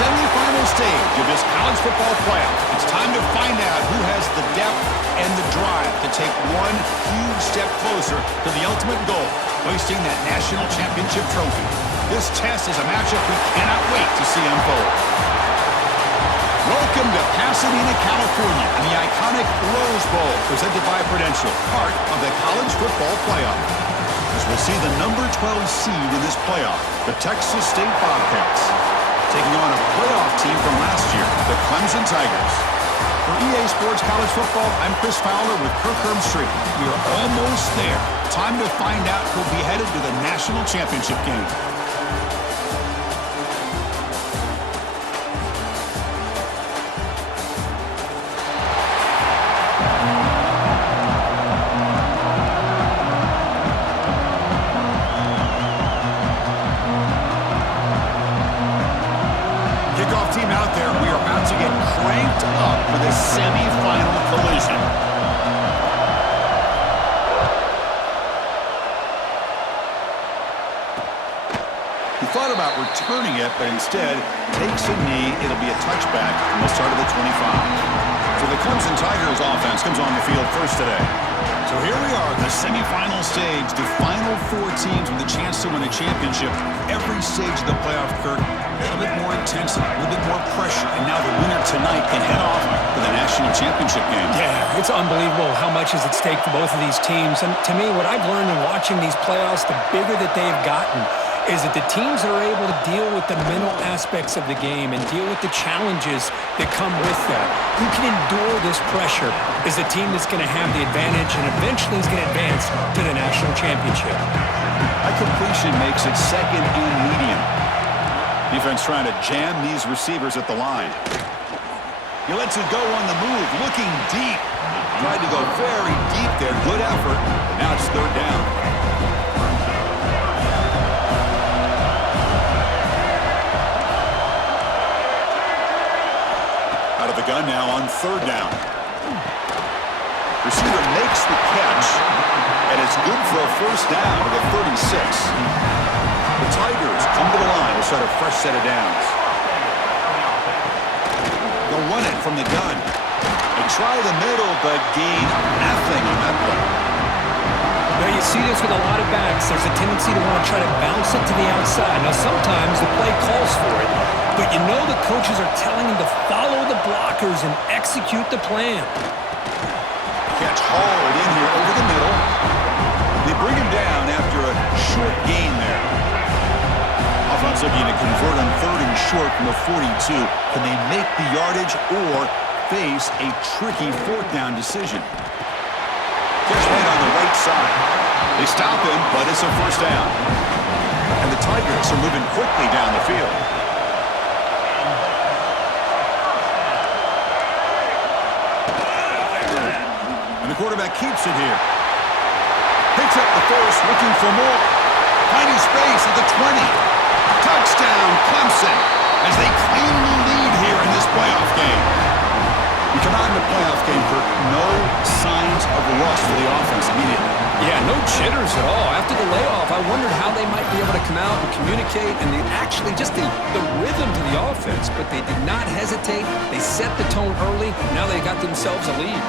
semifinal stage of this college football playoff. It's time to find out who has the depth and the drive to take one huge step closer to the ultimate goal, hoisting that national championship trophy. This test is a matchup we cannot wait to see unfold. Welcome to Pasadena, California, and the iconic Rose Bowl, presented by Prudential, part of the college football playoff. As we'll see the number 12 seed in this playoff, the Texas State Bobcats, taking on a playoff team from last year, the Clemson Tigers. For EA Sports College Football, I'm Chris Fowler with Kirk Herbstreit. We are almost there. Time to find out who'll be headed to the national championship game. Kickoff team out there. We are about to get cranked up for this semifinal collision. He thought about returning it, but instead takes a knee. It'll be a touchback from the start of the 25. So the Clemson Tigers offense comes on the field first today. So here we are, the semifinal stage, the final four teams with a chance to win a championship. Every stage of the playoff, Kirk, a little bit more intensity, a little bit more pressure, and now the winner tonight can head off to the national championship game. Yeah, it's unbelievable how much is at stake for both of these teams. And to me, what I've learned in watching these playoffs, the bigger that they've gotten, is that the teams that are able to deal with the mental aspects of the game and deal with the challenges that come with that, who can endure this pressure, is the team that's going to have the advantage and eventually is going to advance to the national championship. High completion makes it second and medium. Defense trying to jam these receivers at the line. He lets it go on the move, looking deep. Tried to go very deep there. Good effort. But now it's third down. Out of the gun now on third down. Receiver makes the catch, and it's good for a first down to the 36. The Tigers come to the line to start a fresh set of downs. They'll run it from the gun. They try the middle, but gain nothing on that play. Now you see this with a lot of backs. There's a tendency to want to try to bounce it to the outside. Now sometimes the play calls for it, but you know the coaches are telling them to follow the blockers and execute the plan. Catch hauled in here over the middle. They bring him down after a short gain there. Offense looking to convert on third and short from the 42. Can they make the yardage or face a tricky fourth down decision? Catch made on the right side. They stop him, but it's a first down. And the Tigers are moving quickly down the field. And the quarterback keeps it here. Picks up the first, looking for more. Finding space at the 20. Touchdown, Clemson, as they claim the lead here in this playoff game. We come out in the playoff game, Kirk, no signs of rust for the offense immediately. Yeah, no jitters at all. After the layoff, I wondered how they might be able to come out and communicate and actually just the rhythm to the offense, but they did not hesitate. They set the tone early. Now they got themselves a lead.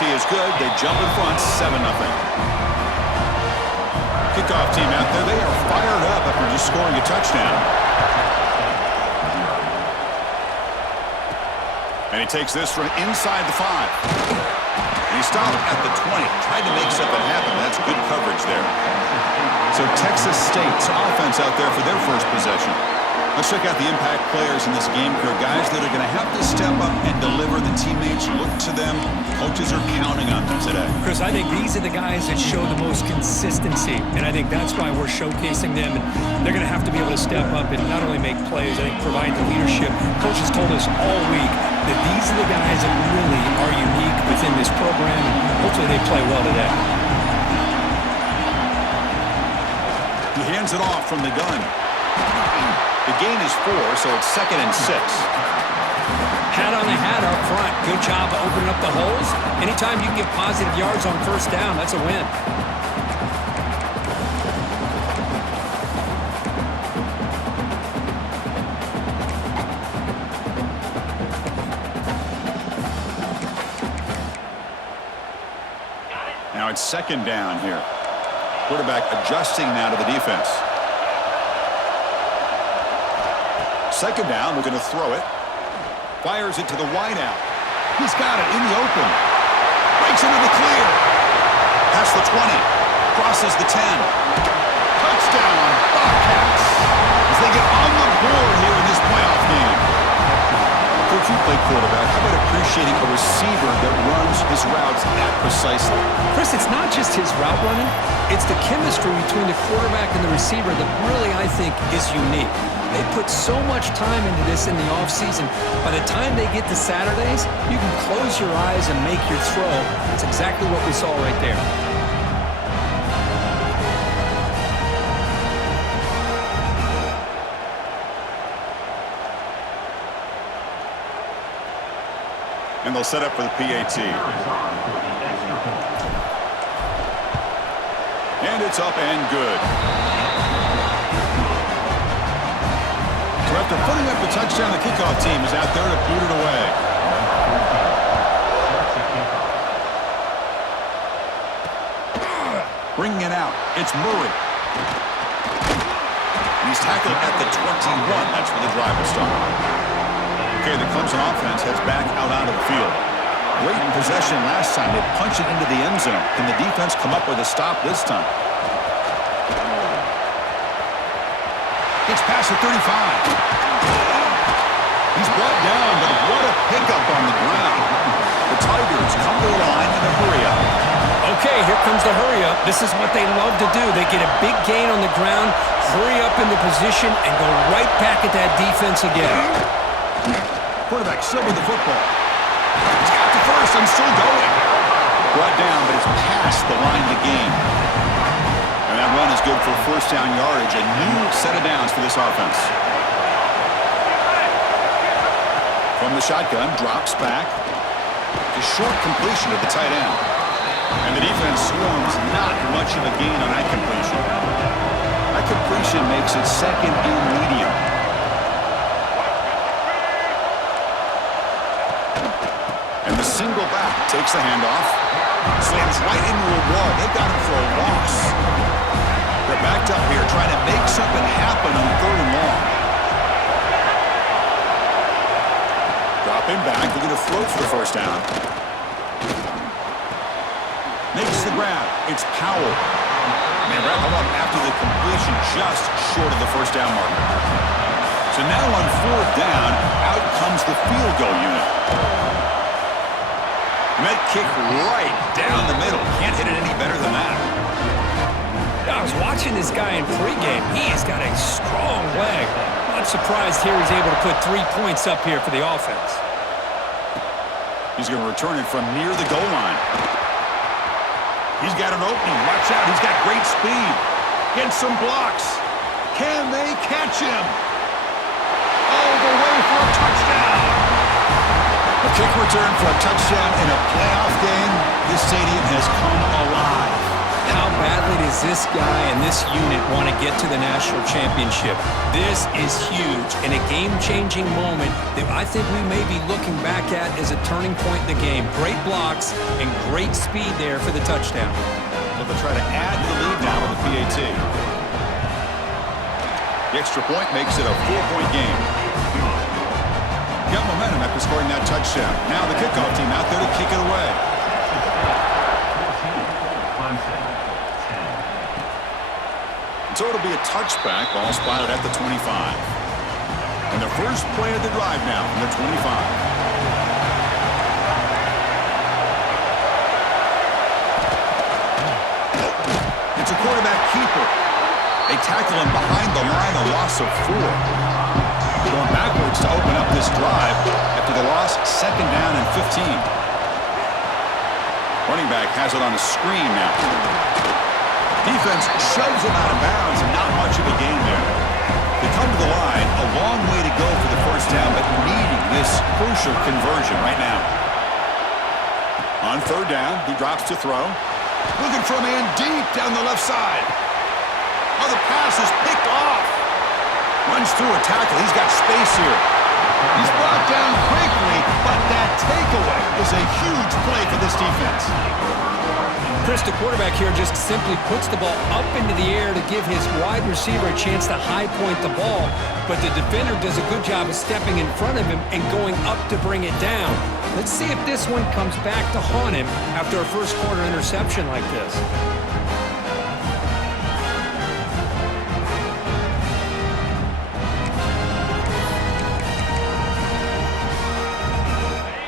Is good. They jump in front, 7-0. Kickoff team out there. They are fired up after just scoring a touchdown. And he takes this from inside the 5. And he stopped at the 20. Tried to make something happen. That's good coverage there. So Texas State's offense out there for their first possession. Let's check out the impact players in this game here. Guys that are going to have to step up and deliver. The teammates look to them. Coaches are counting on them today. Chris, I think these are the guys that show the most consistency, and I think that's why we're showcasing them. And they're going to have to be able to step up and not only make plays, I think provide the leadership. Coaches told us all week that these are the guys that really are unique within this program, and hopefully they play well today. He hands it off from the gun. The gain is 4, so it's 2nd and 6. Hat on the hat up front. Good job opening up the holes. Anytime you can get positive yards on first down, that's a win. Now it's 2nd down here. Quarterback adjusting now to the defense. 2nd down, we're going to throw it. Fires it to the wideout. He's got it in the open. Breaks into the clear. Past the 20. Crosses the 10. Touchdown, Bobcats. As they get on the board here in this playoff game. Coach, you play quarterback. How about appreciating a receiver that runs his routes that precisely? Chris, it's not just his route running. It's the chemistry between the quarterback and the receiver that really, I think, is unique. They put so much time into this in the offseason. By the time they get to Saturdays, you can close your eyes and make your throw. That's exactly what we saw right there. And they'll set up for the PAT. And it's up and good. So after putting up the touchdown, the kickoff team is out there to boot it away. Bringing it out, it's Murray. And he's tackled at the 21. That's where the drive will start. Okay, the Clemson offense heads back out onto the field. Great possession last time. They punch it into the end zone. Can the defense come up with a stop this time? Gets past the 35. He's brought down, but what a pickup on the ground. The Tigers come to the line in a hurry up. Okay, here comes the hurry up. This is what they love to do. They get a big gain on the ground, hurry up in the position, and go right back at that defense again. Quarterback still with the football. He's got the first and still going. Brought down, but it's past the line to gain. And that run is good for first down yardage. A new set of downs for this offense. From the shotgun, drops back. A short completion to the tight end. And the defense swarms not much of a gain on that completion. That completion makes it 2nd and medium. And the single back takes the handoff. Slams right into a wall. They've got him for a loss. They're backed up here trying to make something happen on 3rd and long. Dropping back. They're going to throw for the first down. Makes the grab. It's Powell. And they wrap him up after the completion just short of the first down marker. So now on 4th down, out comes the field goal unit. And that kick right down the middle. Can't hit it any better than that. I was watching this guy in pregame. He has got a strong leg. Not surprised here he's able to put 3 points up here for the offense. He's going to return it from near the goal line. He's got an opening. Watch out. He's got great speed. Gets some blocks. Can they catch him? All the way for a touchdown. A kick return for a touchdown in a playoff game. This stadium has come alive. How badly does this guy and this unit want to get to the national championship? This is huge and a game-changing moment that I think we may be looking back at as a turning point in the game. Great blocks and great speed there for the touchdown. So they'll try to add to the lead now with the PAT. The extra point makes it a 4-point game. Got momentum after scoring that touchdown. Now the kickoff team out there to kick it away. So it'll be a touchback. Ball spotted at the 25. first play of the drive now from the 25. It's a quarterback keeper. They tackle him behind the line, a loss of 4. Going backwards to open up this drive after the loss, 2nd down and 15. Running back has it on a screen now. Defense shoves him out of bounds, and not much of a gain there. They come to the line, a long way to go for the first down, but needing this crucial conversion right now. On 3rd down, he drops to throw. Looking for a man deep down the left side. Oh, the pass is picked off. Runs through a tackle. He's got space here. He's brought down quickly, but that takeaway is a huge play for this defense. Chris, the quarterback here just simply puts the ball up into the air to give his wide receiver a chance to high point the ball, but the defender does a good job of stepping in front of him and going up to bring it down. Let's see if this one comes back to haunt him after a first-quarter interception like this.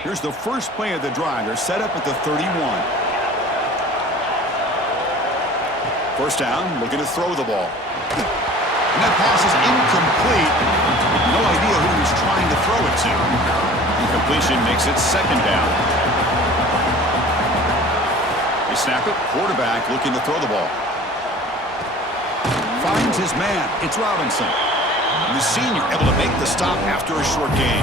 Here's the first play of the drive. They're set up at the 31. First down, looking to throw the ball. And that pass is incomplete. No idea who he's trying to throw it to. Incompletion makes it 2nd down. They snap it. Quarterback looking to throw the ball. Finds his man. It's Robinson. And the senior able to make the stop after a short gain.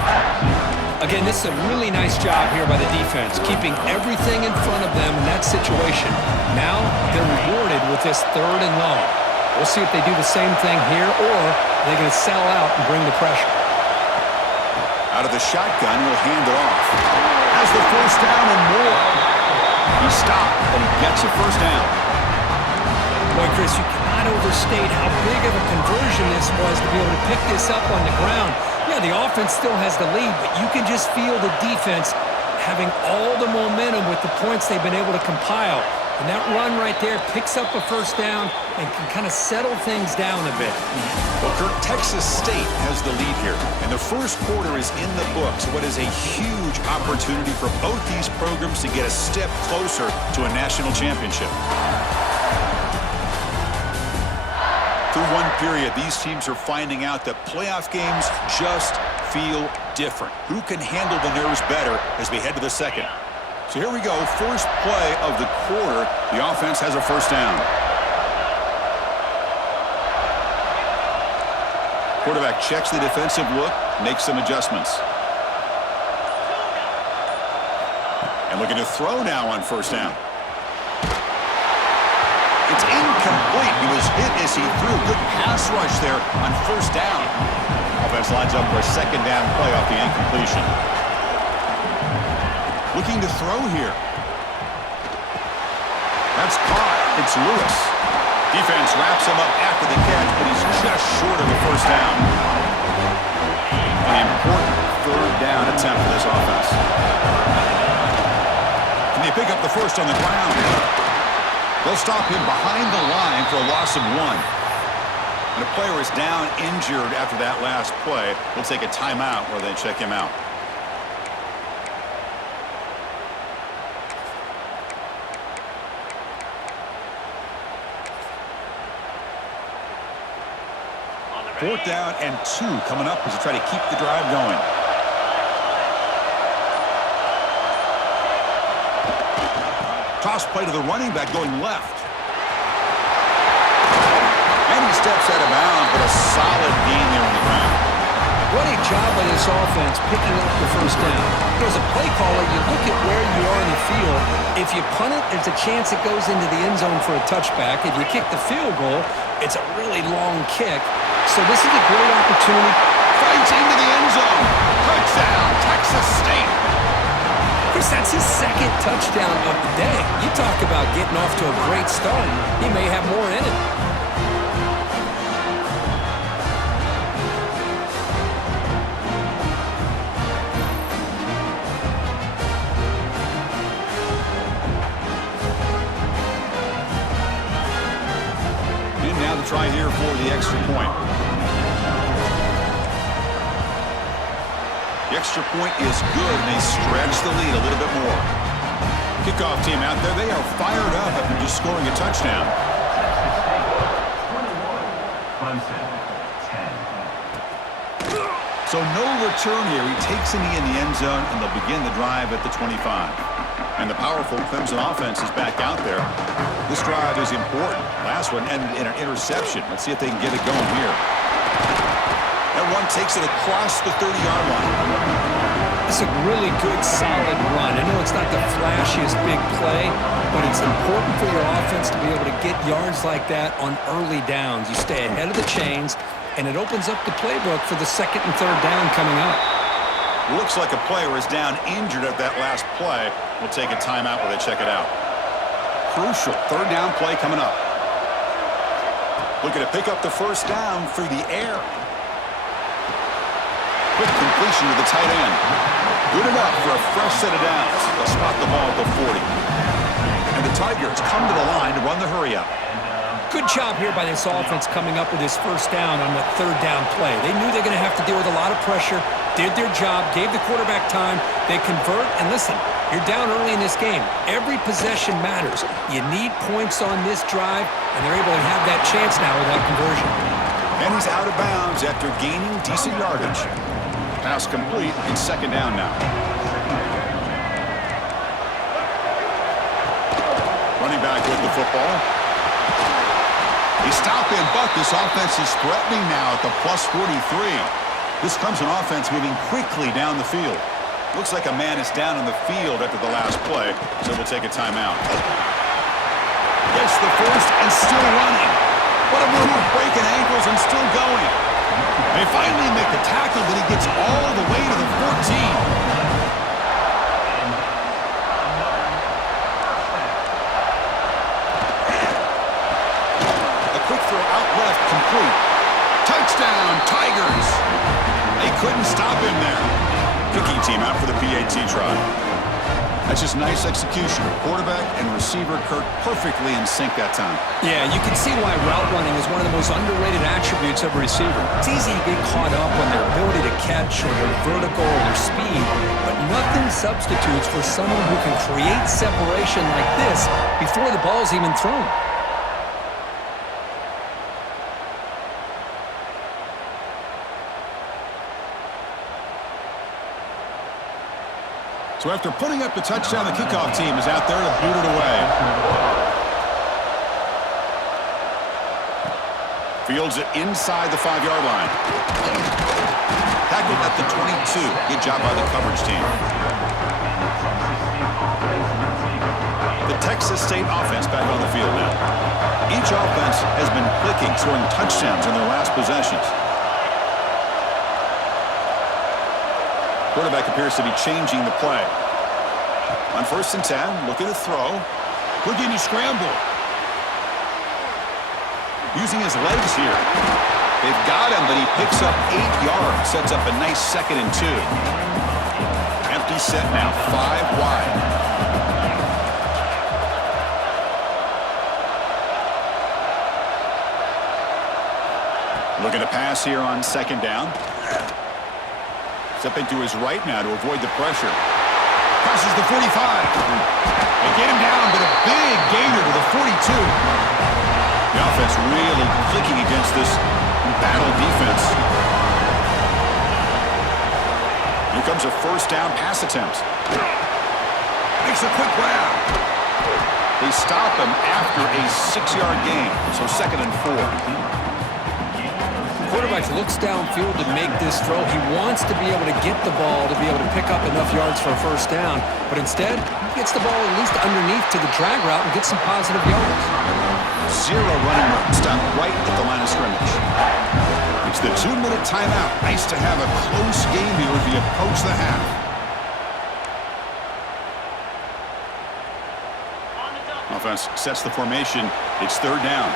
Again, this is a really nice job here by the defense, keeping everything in front of them in that situation. Now they're rewarded with this 3rd and long. We'll see if they do the same thing here, or they're going to sell out and bring the pressure. Out of the shotgun, will hand it off. Has the first down and more. He stopped, but he gets a first down. Boy, Chris, you cannot overstate how big of a conversion this was to be able to pick this up on the ground. Yeah, the offense still has the lead, but you can just feel the defense having all the momentum with the points they've been able to compile. And that run right there picks up a first down and can kind of settle things down a bit. Well, Kirk, Texas State has the lead here, and the first quarter is in the books. What is a huge opportunity for both these programs to get a step closer to a national championship. Through one period, these teams are finding out that playoff games just feel different. Who can handle the nerves better as we head to the second? So here we go, first play of the quarter. The offense has a first down. Quarterback checks the defensive look, makes some adjustments. And looking to throw now on first down. It's incomplete. He was hit as he threw. Good pass rush there on first down. Offense lines up for a 2nd down play off the incompletion. Looking to throw here. That's caught. It's Lewis. Defense wraps him up after the catch, but he's just short of the first down. An important 3rd down attempt for this offense. Can they pick up the first on the ground? They'll stop him behind the line for a loss of 1. And a player is down injured after that last play. We'll take a timeout where they check him out. Fourth down and 2 coming up as they try to keep the drive going. Toss play to the running back going left. And he steps out of bounds, but a solid gain there on the ground. What a job by this offense picking up the first down. As a play caller, you look at where you are in the field. If you punt it, there's a chance it goes into the end zone for a touchback. If you kick the field goal, it's a really long kick. So this is a great opportunity. Fights into the end zone. Touchdown, Texas State. Chris, that's his 2nd touchdown of the day. You talk about getting off to a great start. He may have more in it. And now the try here for the extra point. The extra point is good, and they stretch the lead a little bit more. Kickoff team out there, they are fired up after just scoring a touchdown. So no return here. He takes in the end zone, and they'll begin the drive at the 25. And the powerful Clemson offense is back out there. This drive is important. Last one ended in an interception. Let's see if they can get it going here. That one takes it across the 30-yard line. It's a really good, solid run. I know it's not the flashiest big play, but it's important for your offense to be able to get yards like that on early downs. You stay ahead of the chains, and it opens up the playbook for the second and third down coming up. Looks like a player is down injured at that last play. We'll take a timeout while they check it out. Crucial third down play coming up. Looking to pick up the first down through the air. Quick completion to the tight end. Good enough for a fresh set of downs. They'll spot the ball at the 40. And the Tigers come to the line to run the hurry up. Good job here by this offense coming up with this first down on the third down play. They knew they were going to have to deal with a lot of pressure, did their job, gave the quarterback time. They convert, and listen, you're down early in this game. Every possession matters. You need points on this drive, and they're able to have that chance now with that conversion. And he's out of bounds after gaining decent yardage. Pass complete in second down now. Running back with the football. They stop him, but this offense is threatening now at the plus 43. This comes an offense moving quickly down the field. Looks like a man is down in the field after the last play, so we'll take a timeout. Gets the first and still running. What a move, breaking ankles and still going. They finally make the tackle, but he gets all the way to the 14. Complete. Touchdown, Tigers! They couldn't stop him there. Kicking team out for the PAT try. That's just nice execution. Quarterback and receiver Kirk perfectly in sync that time. Yeah, you can see why route running is one of the most underrated attributes of a receiver. It's easy to get caught up on their ability to catch or their vertical or their speed, but nothing substitutes for someone who can create separation like this before the ball's even thrown. So after putting up the touchdown, the kickoff team is out there to boot it away. Fields it inside the 5-yard line. Tackled at the 22. Good job by the coverage team. The Texas State offense back on the field now. Each offense has been clicking, scoring touchdowns in their last possessions. Quarterback appears to be changing the play. On 1st and 10, looking to throw. Looking to scramble. Using his legs here. They've got him, but he picks up 8 yards. Sets up a nice 2nd and 2. Empty set now, 5 wide. Looking to pass here on 2nd down. Stepping to his right now to avoid the pressure. Passes the 45. They get him down, but a big gainer to the 42. The offense really clicking against this battle defense. Here comes a 1st down pass attempt. Makes a quick grab. They stop him after a 6-yard gain, so 2nd and 4. Quarterback looks downfield to make this throw. He wants to be able to get the ball to be able to pick up enough yards for a 1st down, but instead, he gets the ball at least underneath to the drag route and gets some positive yards. 0 running route. Stop right at the line of scrimmage. It's the 2-minute timeout. Nice to have a close game here as we approach the half. Offense sets the formation. It's 3rd down.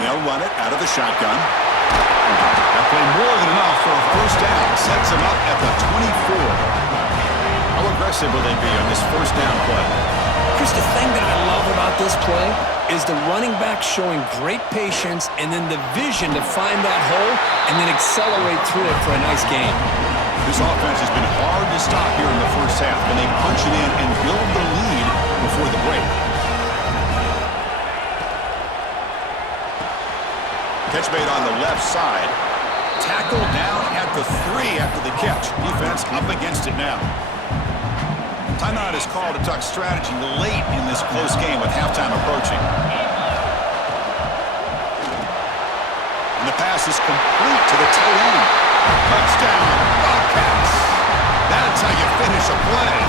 They'll run it out of the shotgun. That play more than enough for a 1st down. Sets him up at the 24. How aggressive will they be on this 1st down play? Here's the thing that I love about this play is the running back showing great patience and then the vision to find that hole and then accelerate through it for a nice gain. This offense has been hard to stop here in the first half, and they punch it in and build the lead before the break. Catch made on the left side. Tackle down at the 3 after the catch. Defense up against it now. Timeout is called to talk strategy late in this close game with halftime approaching. And the pass is complete to the tight end. Touchdown, Bobcats. That's how you finish a play.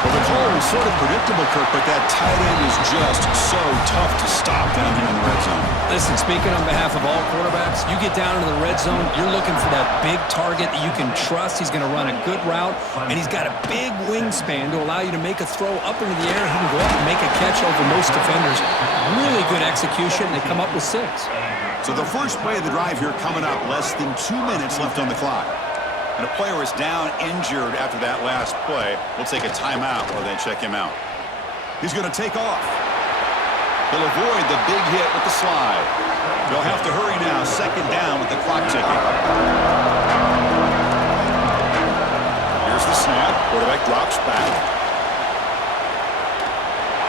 Well, the call was sort of predictable, Kirk, but that tight end is just so tough to stop down here in the red zone. Listen, speaking on behalf of all quarterbacks, you get down into the red zone, you're looking for that big target that you can trust. He's going to run a good route, and he's got a big wingspan to allow you to make a throw up into the air. He can go up and make a catch over most defenders. Really good execution. They come up with 6. So the first play of the drive here coming up, less than 2 minutes left on the clock. And a player is down injured after that last play. We'll take a timeout while they check him out. He's going to take off. He'll avoid the big hit with the slide. They'll have to hurry now. Second down with the clock ticking. Here's the snap. Quarterback drops back.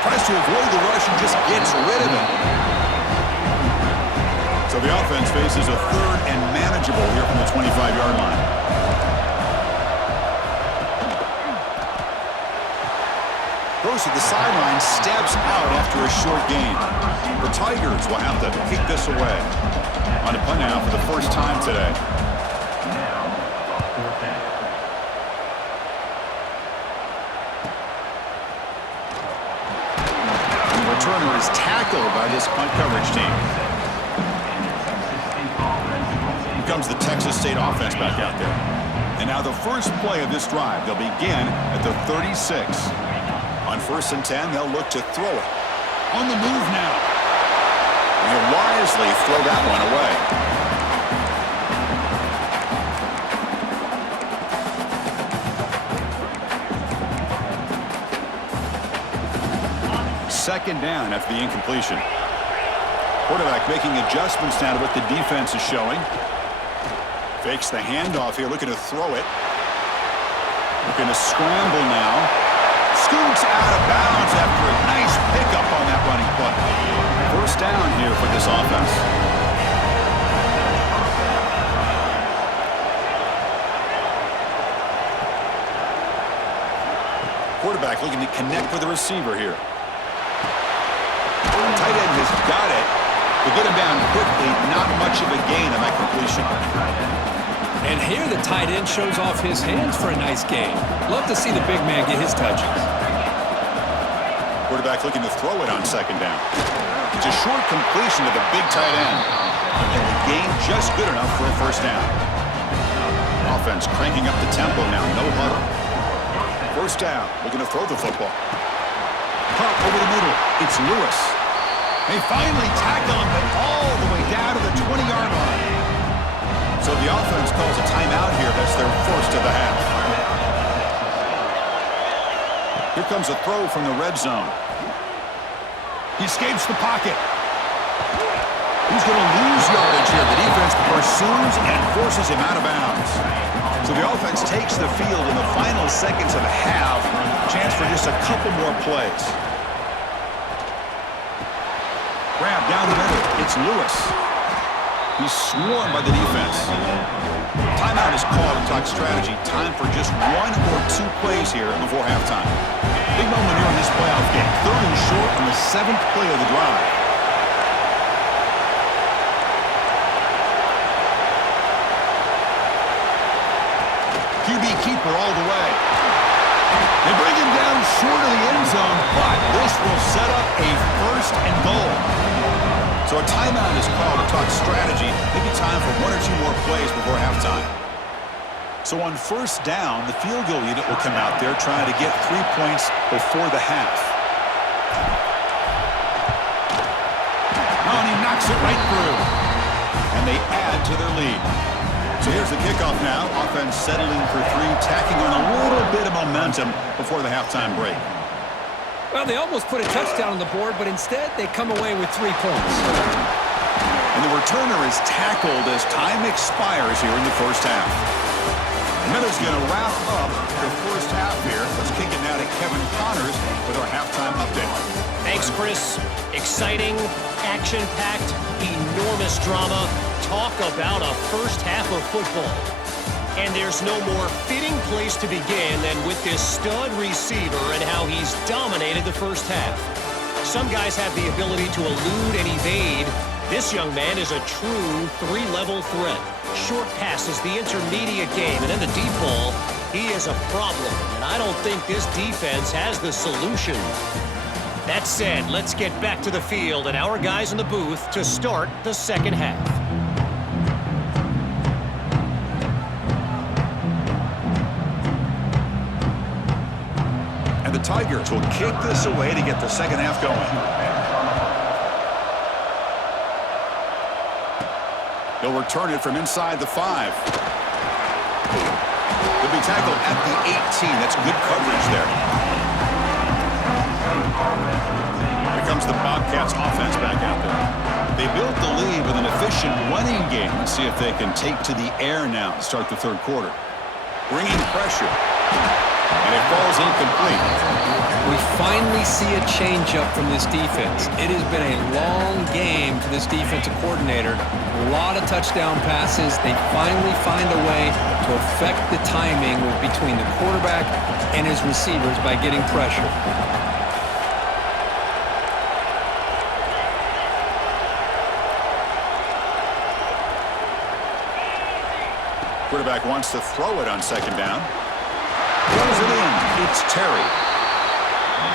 Tries to avoid the rush and just gets rid of it. So the offense faces a 3rd and manageable here from the 25-yard line. Goes to the sideline, steps out after a short gain. The Tigers will have to kick this away. On a punt now for the first time today. And the returner is tackled by this punt coverage team. Here comes the Texas State offense back out there. And now the first play of this drive, they'll begin at the 36. On 1st and 10, they'll look to throw it. On the move now. And he'll wisely throw that one away. Second down after the incompletion. Quarterback making adjustments now to what the defense is showing. Fakes the handoff here, looking to throw it. Looking to scramble now. Scoots out of bounds after a nice pickup on that running play. First down here for this offense. Quarterback looking to connect with the receiver here. The tight end has got it. To get him down quickly, not much of a gain on that completion. And here the tight end shows off his hands for a nice gain. Love to see the big man get his touches. Quarterback looking to throw it on second down. It's a short completion to the big tight end. And the gain just good enough for a first down. Offense cranking up the tempo now. No huddle. First down. Looking to throw the football. Pump over the middle. It's Lewis. They finally tackle him, but all the way down to the 20-yard line. So the offense calls a timeout here. That's their first of the half. Here comes a throw from the red zone. He escapes the pocket. He's going to lose yardage here. The defense pursues and forces him out of bounds. So the offense takes the field in the final seconds of the half. Chance for just a couple more plays. Grab down the middle. It's Lewis. He's swarmed by the defense. Timeout is called to talk strategy. Time for just 1 or 2 plays here before halftime. Big moment here in this playoff game. 3rd and short on the 7th play of the drive. QB keeper all the way. They bring him down short of the end zone, but this will set up a 1st and goal. So a timeout is called to talk strategy. Maybe time for 1 or 2 more plays before halftime. So on first down, the field goal unit will come out there trying to get 3 points before the half. Oh, and he knocks it right through. And they add to their lead. So here's the kickoff now. Offense settling for 3, tacking on a little bit of momentum before the halftime break. Well, they almost put a touchdown on the board, but instead they come away with 3 points. And the returner is tackled as time expires here in the first half. And that is going to wrap up the first half here. Let's kick it now to Kevin Connors with our halftime update. Thanks, Chris. Exciting, action-packed, enormous drama. Talk about a first half of football. And there's no more fitting place to begin than with this stud receiver and how he's dominated the first half. Some guys have the ability to elude and evade. This young man is a true 3-level threat. Short passes, the intermediate game, and then the deep ball. He is a problem, and I don't think this defense has the solution. That said, let's get back to the field and our guys in the booth to start the second half. And the Tigers will kick this away to get the second half going. He'll return it from inside the 5. He'll be tackled at the 18. That's good coverage there. Here comes the Bobcats offense back out there. They built the lead with an efficient running game. Let's see if they can take to the air now to start the third quarter. Bringing pressure. And it falls incomplete. We finally see a change-up from this defense. It has been a long game for this defensive coordinator. A lot of touchdown passes. They finally find a way to affect the timing between the quarterback and his receivers by getting pressure. Quarterback wants to throw it on second down. Throws it in. It's Terry.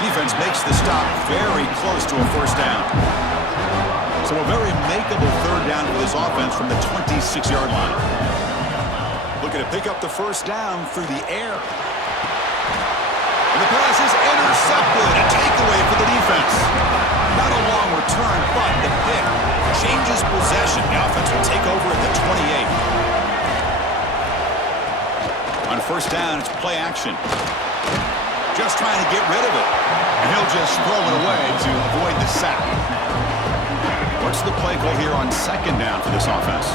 Defense makes the stop very close to a first down. So a very makeable third down for this offense from the 26-yard line. Looking to pick up the first down through the air. And the pass is intercepted. A takeaway for the defense. Not a long return, but the pick changes possession. The offense will take over at the 28. On first down, it's play action. Just trying to get rid of it. And he'll just throw it away to avoid the sack. What's the play call here on second down for this offense?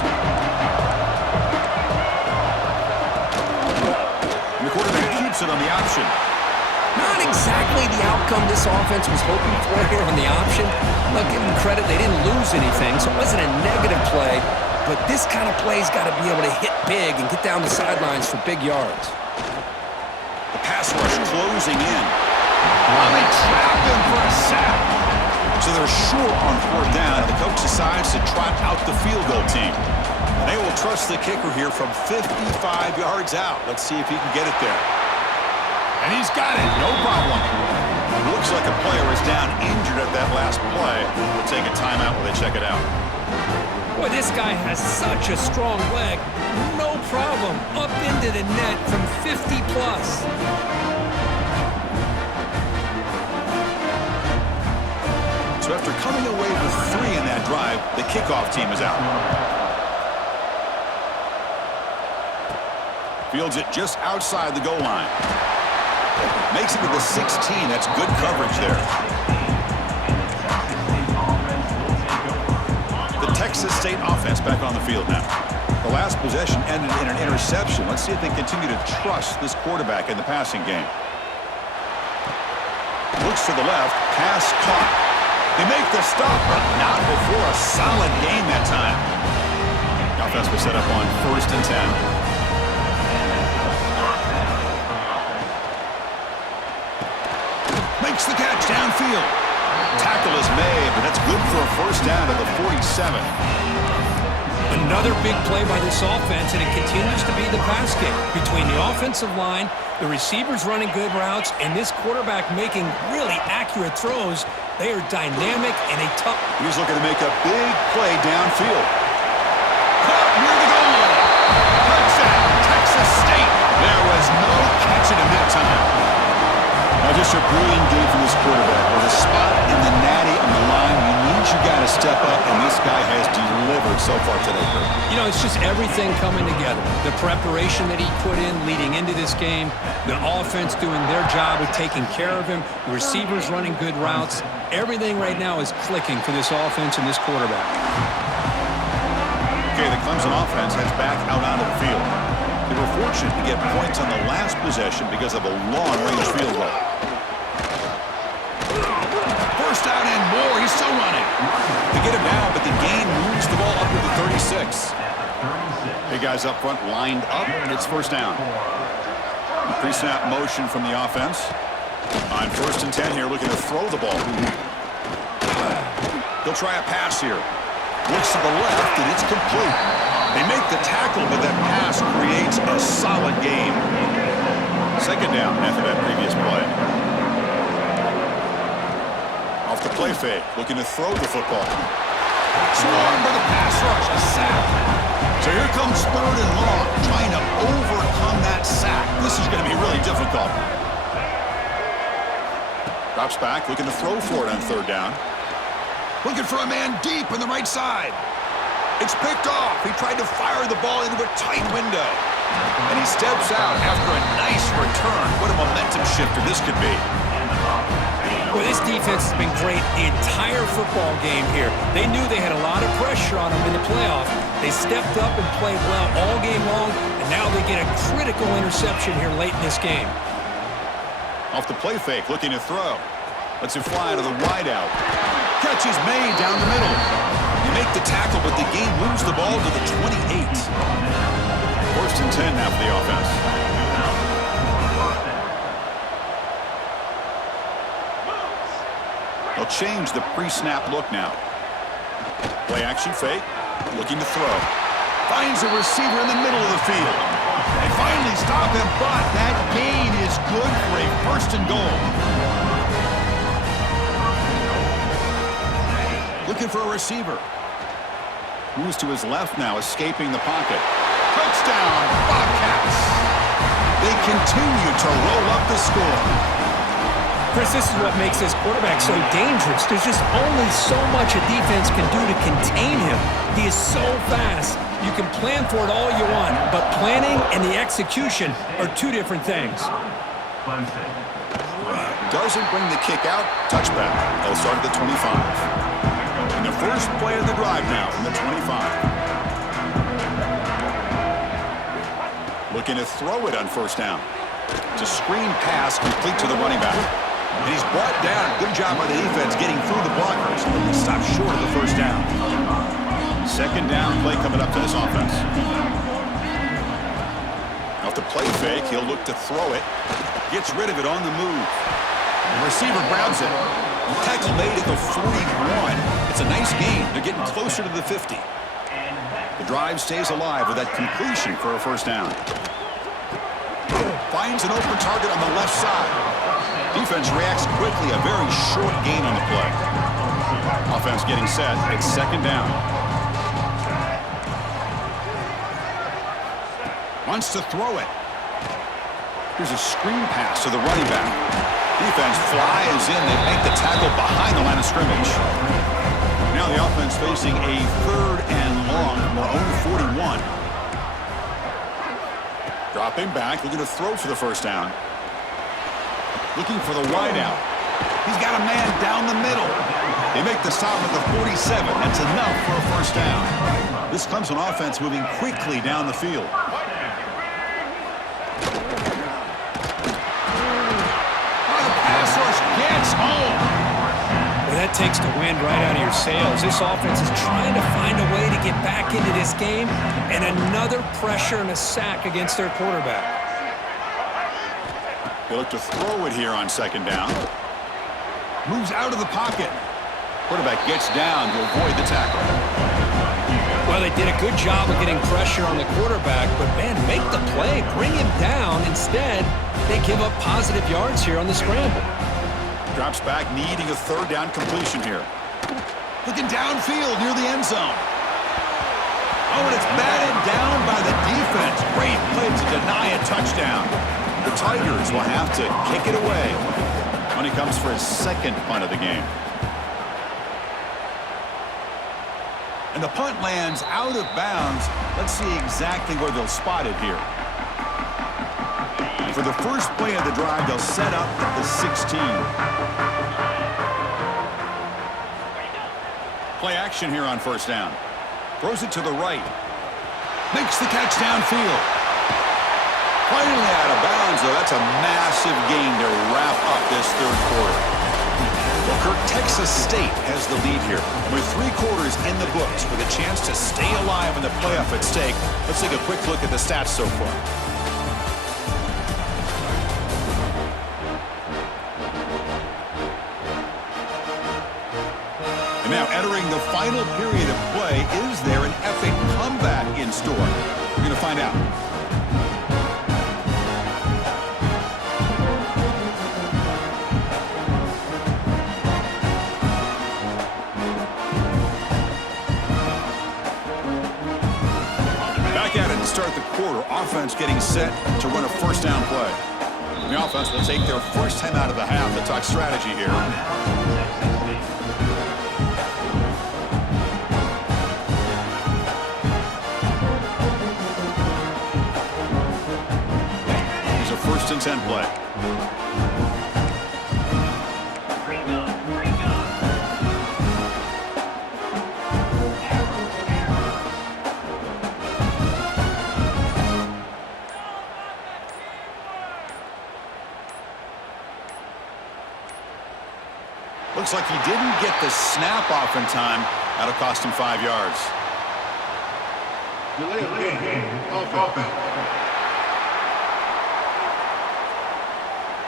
And the quarterback keeps it on the option. Not exactly the outcome this offense was hoping for here on the option. Look, give them credit, they didn't lose anything, so it wasn't a negative play. But this kind of play's got to be able to hit big and get down the sidelines for big yards. The pass rush closing in. They trap him for a sack. So they're short on fourth down, and the coach decides to trot out the field goal team. And they will trust the kicker here from 55 yards out. Let's see if he can get it there. And he's got it, no problem. Looks like a player is down injured at that last play. We'll take a timeout while they check it out. Boy, this guy has such a strong leg. No problem. Up into the net from 50 plus. So after coming away with 3 in that drive, the kickoff team is out. Fields it just outside the goal line. Makes it to the 16. That's good coverage there. The Texas State offense back on the field now. The last possession ended in an interception. Let's see if they continue to trust this quarterback in the passing game. Looks to the left. Pass caught. They make the stop, but not before a solid game that time. The offense was set up on 1st and 10. Makes the catch downfield. Tackle is made, but that's good for a first down to the 47. Another big play by this offense, and it continues to be the pass game. Between the offensive line, the receivers running good routes, and this quarterback making really accurate throws, they are dynamic and a tough. He's looking to make a big play downfield. Caught near the goal line. Touchdown, Texas State. There was no catching him that time. Now just a brilliant game from this quarterback. With a spot in the natty on the line, you need you got to step up, and this this guy has delivered so far today, Kurt. You know, it's just everything coming together. The preparation that he put in leading into this game, the offense doing their job of taking care of him, the receivers running good routes. Everything right now is clicking for this offense and this quarterback. Okay, the Clemson offense heads back out onto the field. They were fortunate to get points on the last possession because of a long-range field goal. First down and more. He's still running. They get him down, but the gain moves the ball up to the 36. Big guys up front lined up. It's first down. Pre-snap motion from the offense. On 1st and 10 here, looking to throw the ball. He'll try a pass here. Looks to the left, and it's complete. They make the tackle, but that pass creates a solid gain. Second down after that previous play. Off the play fake, looking to throw the football. Swarmed by the pass rush, a sack. So here comes 3rd and long, trying to overcome that sack. This is going to be really difficult. Drops back, looking to throw for it on 3rd down. Looking for a man deep on the right side. It's picked off. He tried to fire the ball into a tight window. And he steps out after a nice return. What a momentum shifter this could be. Well, this defense has been great the entire football game here. They knew they had a lot of pressure on them in the playoff. They stepped up and played well all game long, and now they get a critical interception here late in this game. Off the play fake, looking to throw. Lets it fly to the wideout. Catch is made down the middle. You make the tackle, but the game moves the ball to the 28. 1st and 10 now for the offense. They'll change the pre-snap look now. Play action fake. Looking to throw. Finds a receiver in the middle of the field. They finally stop him, but that gain is good for a 1st and goal. Looking for a receiver. Moves to his left now, escaping the pocket. Touchdown, Bobcats. They continue to roll up the score. Chris, this is what makes this quarterback so dangerous. There's just only so much a defense can do to contain him. He is so fast. You can plan for it all you want, but planning and the execution are two different things. Doesn't bring the kick out. Touchback. They'll start at the 25. And the first play of the drive now from the 25. Looking to throw it on 1st down. It's a screen pass complete to the running back. And he's brought down. Good job by the defense getting through the blockers. But he stopped short of the 1st down. 2nd down play coming up to this offense. Off the play fake, he'll look to throw it. Gets rid of it on the move. The receiver grabs it. Tackle made at the 41. It's a nice gain. They're getting closer to the 50. The drive stays alive with that completion for a 1st down. Finds an open target on the left side. Defense reacts quickly. A very short gain on the play. Offense getting set. It's 2nd down. Wants to throw it. Here's a screen pass to the running back. Defense flies in. They make the tackle behind the line of scrimmage. Now the offense facing a 3rd and long from their own 41. Dropping back, looking to throw for the 1st down. Looking for the wideout. He's got a man down the middle. They make the stop at the 47. That's enough for a 1st down. This Clemson offense moving quickly down the field. Gets home. Well, that takes the wind right out of your sails. This offense is trying to find a way to get back into this game, and another pressure and a sack against their quarterback. They look to throw it here on 2nd down. Moves out of the pocket. Quarterback gets down to avoid the tackle. Well, they did a good job of getting pressure on the quarterback, but, man, make the play, bring him down. Instead, they give up positive yards here on the scramble. Drops back, needing a 3rd down completion here. Looking downfield near the end zone. Oh, and it's batted down by the defense. Great play to deny a touchdown. The Tigers will have to kick it away when he comes for his 2nd punt of the game. And the punt lands out of bounds. Let's see exactly where they'll spot it here. For the first play of the drive, they'll set up at the 16. Play action here on first down. Throws it to the right. Makes the catch downfield. Finally out of bounds, though. That's a massive gain to wrap up this third quarter. Well, Kirk, Texas State has the lead here. With 3 quarters in the books with a chance to stay alive in the playoff at stake, let's take a quick look at the stats so far. And now entering the final period of play, is there an epic comeback in store? We're going to find out. Start the quarter. Offense getting set to run a first down play. The offense will take their first time out of the half to talk strategy here. Here's a 1st and 10 play. Looks like he didn't get the snap off in time. That'll cost him 5 yards. Delay of game. Offense.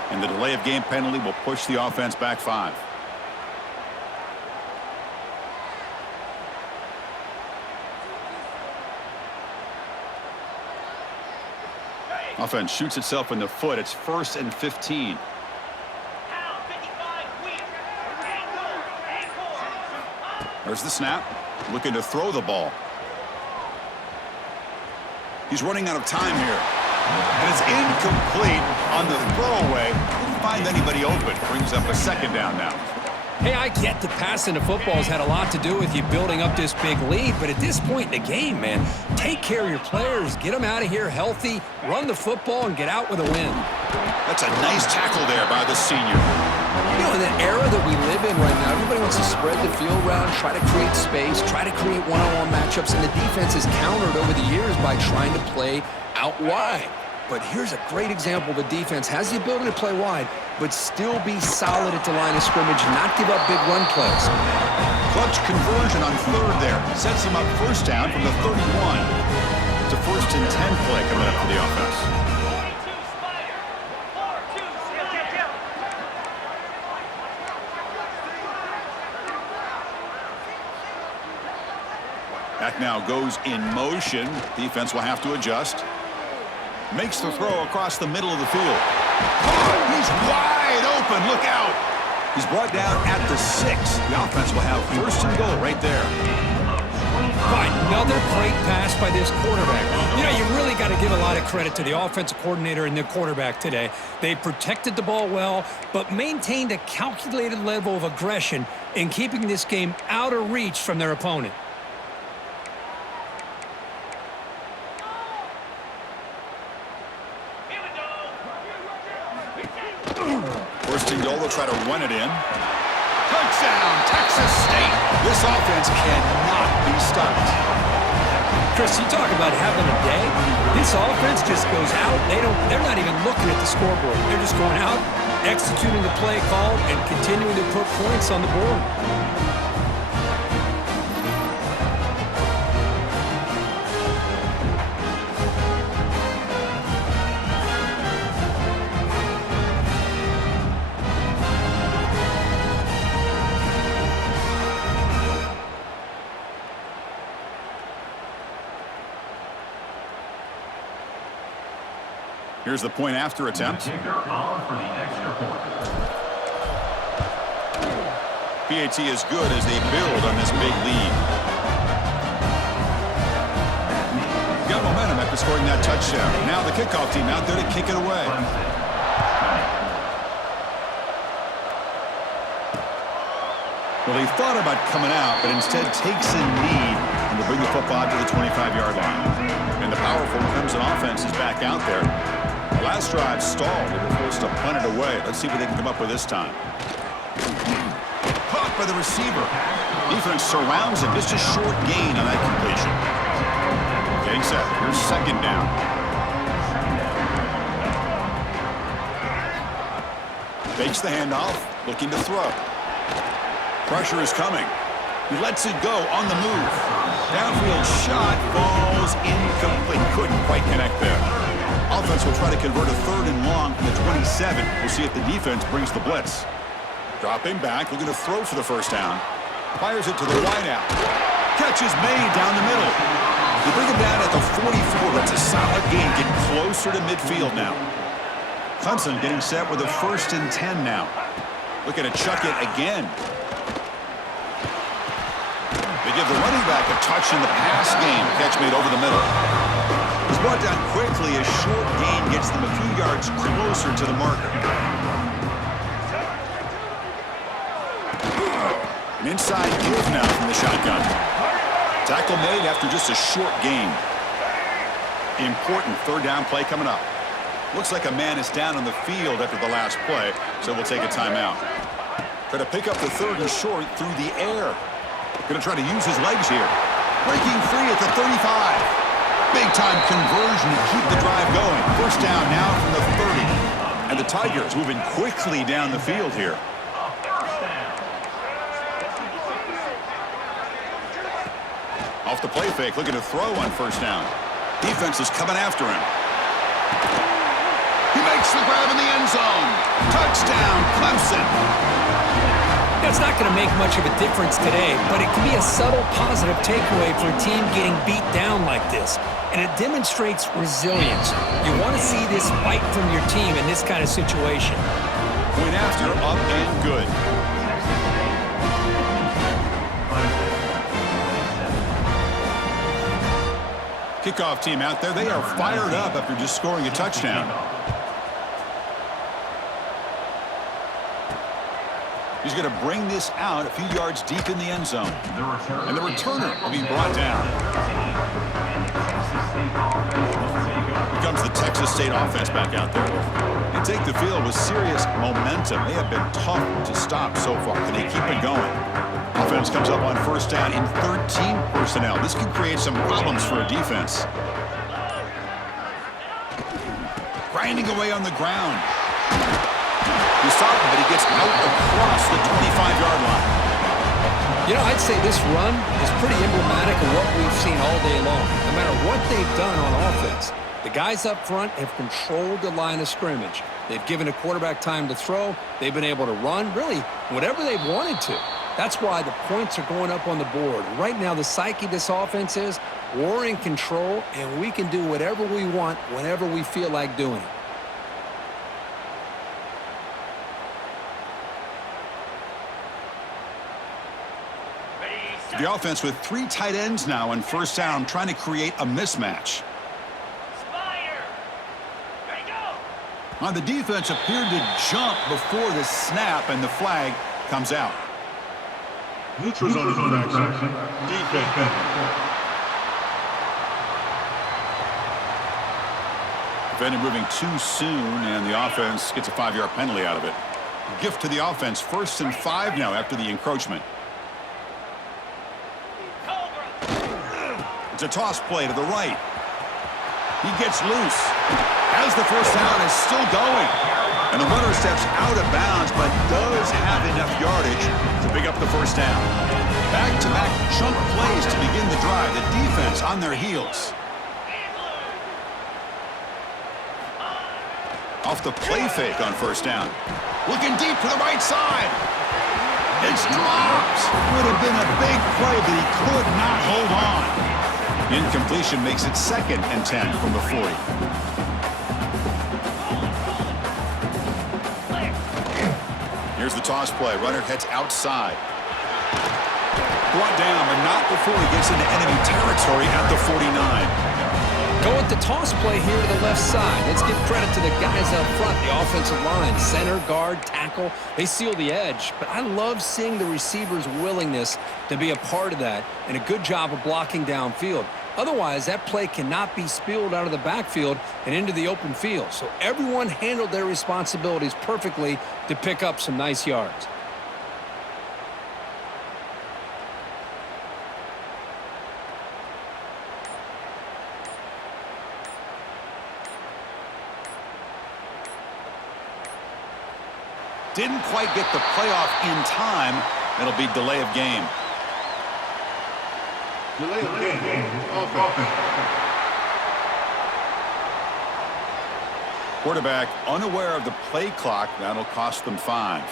And the delay of game penalty will push the offense back 5. Offense shoots itself in the foot. It's 1st and 15. There's the snap. Looking to throw the ball. He's running out of time here. And it's incomplete on the throwaway. Didn't find anybody open. Brings up a 2nd down now. Hey, I get the passing of football has had a lot to do with you building up this big lead, but at this point in the game, man, take care of your players, get them out of here healthy, run the football, and get out with a win. That's a nice tackle there by the senior. You know, in the era that we live in right now, everybody wants to spread the field around, try to create space, try to create one-on-one matchups, and the defense has countered over the years by trying to play out wide. But here's a great example. The defense has the ability to play wide, but still be solid at the line of scrimmage, not give up big run plays. Clutch conversion on 3rd there. Sets him up 1st down from the 31. It's a 1st and 10 play coming up for the offense. Back now goes in motion. Defense will have to adjust. Makes the throw across the middle of the field. Oh, he's wide open. Look out. He's brought down at the 6. The offense will have 1st and goal right there. Another great pass by this quarterback. You know, you really got to give a lot of credit to the offensive coordinator and the quarterback today. They protected the ball well, but maintained a calculated level of aggression in keeping this game out of reach from their opponent. 1st and goal, they'll try to run it in. Touchdown, Texas State. This offense cannot be stopped. Chris, you talk about having a day. This offense just goes out. They're not even looking at the scoreboard. They're just going out, executing the play called, and continuing to put points on the board. Here's the point after attempt. PAT is good as they build on this big lead. Got momentum after scoring that touchdown. Now the kickoff team out there to kick it away. Well, he thought about coming out, but instead takes a knee and will bring the football to the 25-yard line. And the powerful Clemson offense is back out there. The last drive stalled. They were forced to punt it away. Let's see what they can come up with this time. Caught by the receiver. Defense surrounds him. Just a short gain on that completion. Getting set. Here's second down. Fakes the handoff. Looking to throw. Pressure is coming. He lets it go on the move. Downfield shot falls incomplete. Couldn't quite connect there. Offense will try to convert a 3rd and long from the 27. We'll see if the defense brings the blitz. Dropping back, looking to throw for the first down. Fires it to the wideout. Catch is made down the middle. They bring him down at the 44. That's a solid gain. Getting closer to midfield now. Clemson getting set with a 1st and 10 now. Looking to chuck it again. They give the running back a touch in the pass game. Catch made over the middle. He's brought down quickly. A short gain gets them a few yards closer to the marker. An inside give now from the shotgun. Tackle made after just a short gain. Important 3rd down play coming up. Looks like a man is down on the field after the last play, so we'll take a timeout. Try to pick up the 3rd and short through the air. Going to try to use his legs here. Breaking free at the 35. Big-time conversion to keep the drive going. First down now from the 30. And the Tigers moving quickly down the field here. Off the play fake, looking to throw on first down. Defense is coming after him. He makes the grab in the end zone. Touchdown, Clemson. That's not going to make much of a difference today, but it can be a subtle positive takeaway for a team getting beat down like this. And it demonstrates resilience. You want to see this fight from your team in this kind of situation. Point after, up and good. Kickoff team out there. They are fired up after just scoring a touchdown. He's going to bring this out a few yards deep in the end zone. And the returner will be brought down. Here comes the Texas State offense back out there. They take the field with serious momentum. They have been tough to stop so far. Can they keep it going? Offense comes up on first down in 13 personnel. This could create some problems for a defense. Grinding away on the ground. He stopped him, but he gets out across the 25-yard line. You know, I'd say this run is pretty emblematic of what we've seen all day long. No matter what they've done on offense, the guys up front have controlled the line of scrimmage. They've given the quarterback time to throw. They've been able to run, really, whatever they've wanted to. That's why the points are going up on the board. Right now, the psyche of this offense is we're in control, and we can do whatever we want whenever we feel like doing it. The offense with 3 tight ends now on first down, trying to create a mismatch. On the defense appeared to jump before the snap, and the flag comes out. Neutral zone infraction. Defense. Defender moving too soon, and the offense gets a 5-yard penalty out of it. Gift to the offense, 1st and 5 now after the encroachment. It's a toss play to the right. He gets loose. Has the first down, is still going. And the runner steps out of bounds, but does have enough yardage to pick up the first down. Back-to-back chunk plays to begin the drive. The defense on their heels. Off the play fake on first down. Looking deep to the right side. It's dropped. Would have been a big play, but he could not hold on. Incompletion makes it 2nd and 10 from the 40. Here's the toss play. Runner heads outside. Brought down, but not before he gets into enemy territory at the 49. Go with the toss play here to the left side. Let's give credit to the guys up front, the offensive line, center, guard, tackle. They seal the edge, but I love seeing the receiver's willingness to be a part of that and a good job of blocking downfield. Otherwise, that play cannot be spilled out of the backfield and into the open field. So everyone handled their responsibilities perfectly to pick up some nice yards. Didn't quite get the playoff in time. It'll be delay of game. Delay of game. Offense. Quarterback unaware of the play clock. That'll cost them 5.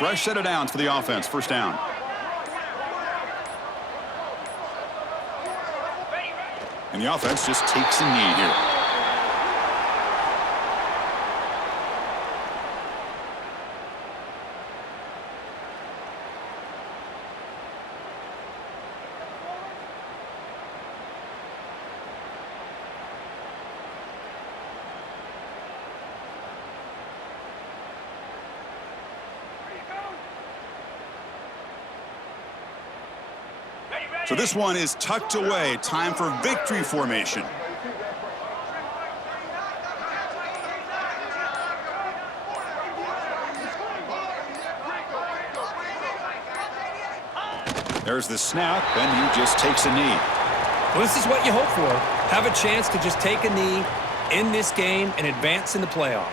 Fresh set of downs for the offense. First down. And the offense just takes a knee here. So this one is tucked away. Time for victory formation. There's the snap, and he just takes a knee. Well, this is what you hope for. Have a chance to just take a knee in this game and advance in the playoff.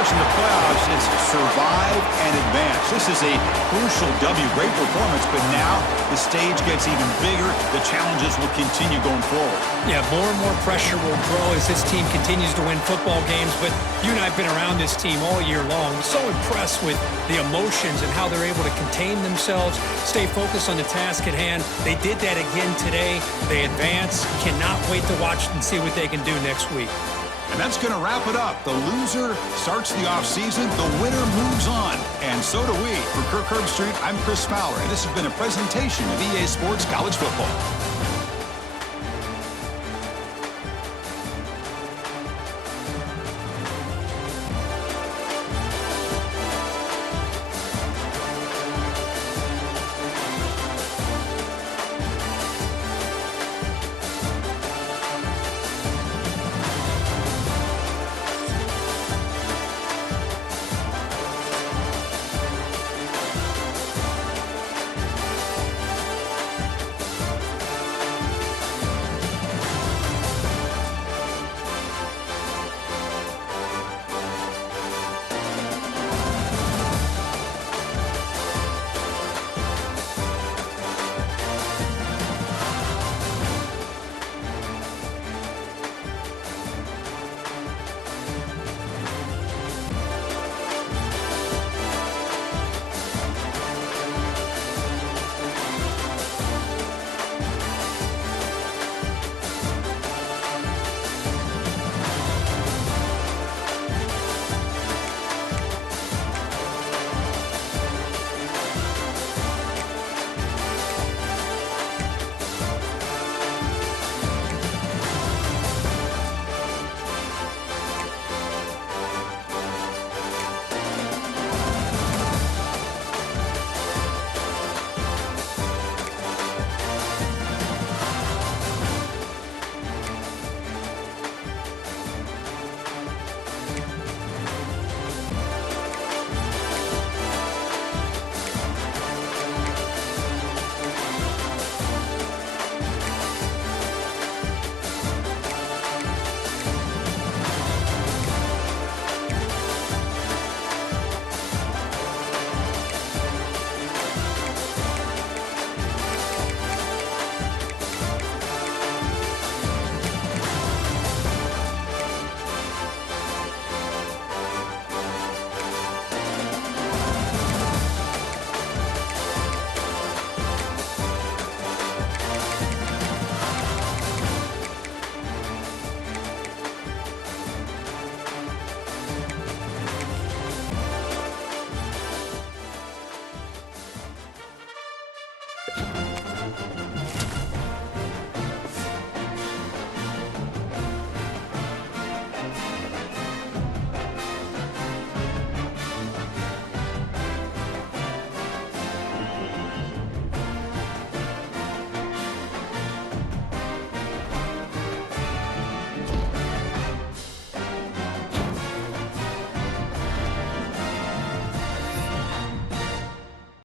In the playoffs, it's survive and advance. This is a crucial W. Great performance, but now the stage gets even bigger. The challenges will continue going forward. Yeah, more and more pressure will grow as this team continues to win football games. But you and I have been around this team all year long. So impressed with the emotions and how they're able to contain themselves, stay focused on the task at hand. They did that again today. They advance. Cannot wait to watch and see what they can do next week. And that's going to wrap it up. The loser starts the offseason. The winner moves on. And so do we. For Kirk Herbstreit, I'm Chris Fowler. And this has been a presentation of EA Sports College Football.